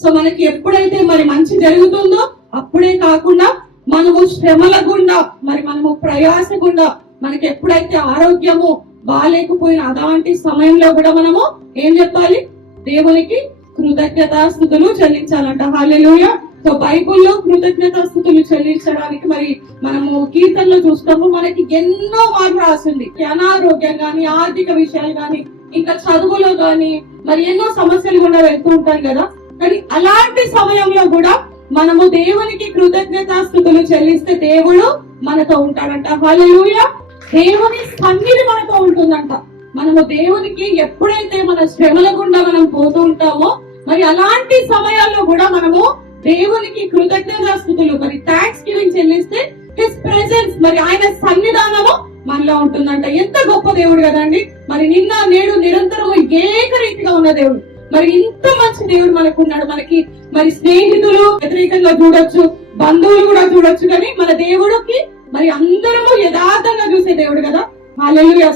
So మనకి ఎప్పుడైతే మరి మంచి జరుగుతుందో అప్పుడే కాకుండా మనము శ్రమల గుండా మరి మనము ప్రయాస గుండా మనకి ఎప్పుడైతే ఆరోగ్యము బాగాలేకపోయిన అలాంటి సమయంలో కూడా మనము ఏం చెప్పాలి? దేవునికి కృతజ్ఞతాస్థుతులు చెల్లించాలంట. హాలెలూయ సో బైబుల్లో కృతజ్ఞతాస్థుతులు చెల్లించడానికి మరి మనము కీర్తనలో చూస్తాము. మనకి ఎన్నో మార్లు రాసింది. అనారోగ్యం గాని ఆర్థిక విషయాలు గాని ఇంకా చదువులో గాని మరి ఎన్నో సమస్యలు కూడా వెళ్తూ ఉంటాం కదా. కానీ అలాంటి సమయంలో కూడా మనము దేవునికి కృతజ్ఞతాస్థుతులు చెల్లిస్తే దేవుడు మనతో ఉంటాడంట. హల్లెలూయ! దేవుని సన్నిధి మనతో ఉంటుందంట. మనము దేవునికి ఎప్పుడైతే మన శ్రమల గుండా మనం పోతూ ఉంటామో మరి అలాంటి సమయాల్లో కూడా మనము దేవునికి కృతజ్ఞతాస్థుతులు మరి థ్యాంక్స్ గివింగ్ చెల్లిస్తే హిస్ ప్రెసెన్స్ మరి ఆయన సన్నిధానము మనలో ఉంటుందంట. ఎంత గొప్ప దేవుడు కదండి! మరి నిన్న నేడు నిరంతరము ఏకరీతిగా ఉన్న దేవుడు. మరి ఇంత మంచి దేవుడు మనకు ఉన్నాడు మనకి మరి స్నేహితులు వ్యతిరేకంగా చూడొచ్చు బంధువులు కూడా చూడొచ్చు కానీ మన దేవుడికి మరి అందరము యథార్థంగా చూసే దేవుడు కదా. హాలెలూయా